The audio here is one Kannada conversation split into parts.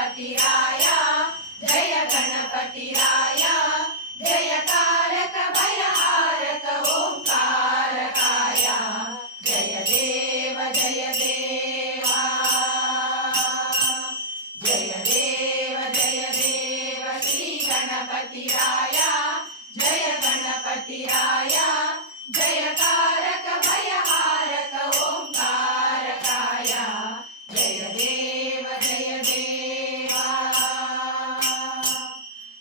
गणपति राय जय गणपति राय जयकारक भयहारक ओंकारकाय जय देव जय देवा जय देव श्री गणपति राय जय गणपति राय जयकारक भयहारक ओंकारकाय जय देवा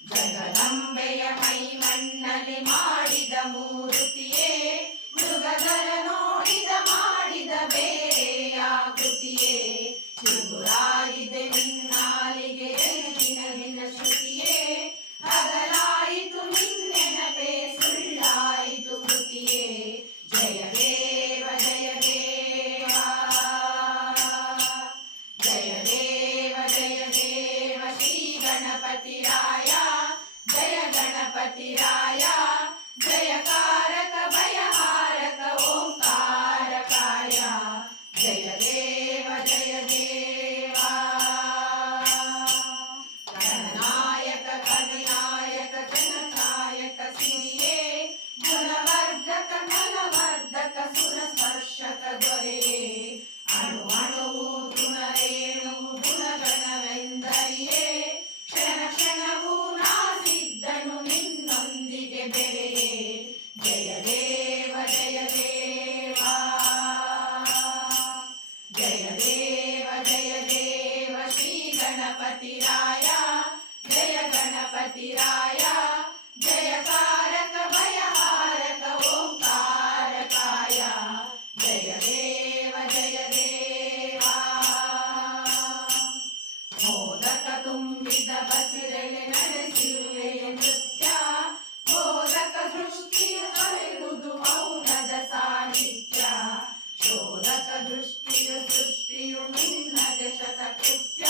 जगदंबೆಯ ಮೈಮಣ್ಣಲಿ ಮಾಡಿದ ಮೂರ್ತಿಯೇ ಮೃಗಧರ ನೋಡಿದ ಮಾಡಿದ ಬೇರೆಯ ಕೃತಿಯೇ ಚಿಗುರಾಗಿದೆ ನಿನ್ನಾಲಿಗೆ ದಿನ ದಿನ ಶ್ರುತಿಯೇ ಹಗಲಾಯಿತು ನಿನ್ನೆನಪೇ ಸುಳ್ಳಾಯಿತು ಕೃತಿಯೇ ಜಯ ದೇವ ಜಯ ದೇವ ಜಯ ದೇವ ಶ್ರೀ ಗಣಪತಿ ರಾಯ जय गणपति राय जयकारक भयहारक ओंकारकाय जय देवा गणनायक कविनायक जननायक सिरिये गुणवर्धक मनवर्धक सुरस्पर्शक दोरेये अणु अणुवु गुणरेणु गुणगणವೆಂದರಿಯೇ क्षण क्षणवू ನಿನ್ನೊಂದಿಗೆ ಬೆರೆಯೇ ಜಯ ದೇವ ಜಯ ದೇವ ಜಯ ದೇವ ಶ್ರೀ ಗಣಪತಿ ರಾಯ ಜಯ ಗಣಪತಿ ರಾಯ ಜಯಕಾರಕ ಭಯಹಾರಕ ಓಂಕಾರಕಾಯ ಜಯ ದೇವ ಮೋದಕ ತುಂಬಿದ ಬಸಿರಲೆ ನಡೆಸಿರುವೆಯ ನೃತ್ಯ ಮೋದಕ ಸೃಷ್ಟಿಯ ಕರೆಯುವುದು ಮೌನದ ಸಾಹಿತ್ಯ ಶೋಧಕ ದೃಷ್ಟಿಯ ಸೃಷ್ಟಿಯು ನಿನ್ನದ ಶತಕೃತ್ಯ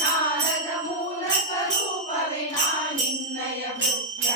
ನಾರದ ಮೂಲ ಸ್ವರೂಪವೇ ನಾನಿನ್ನಯ ಭೃತ್ಯ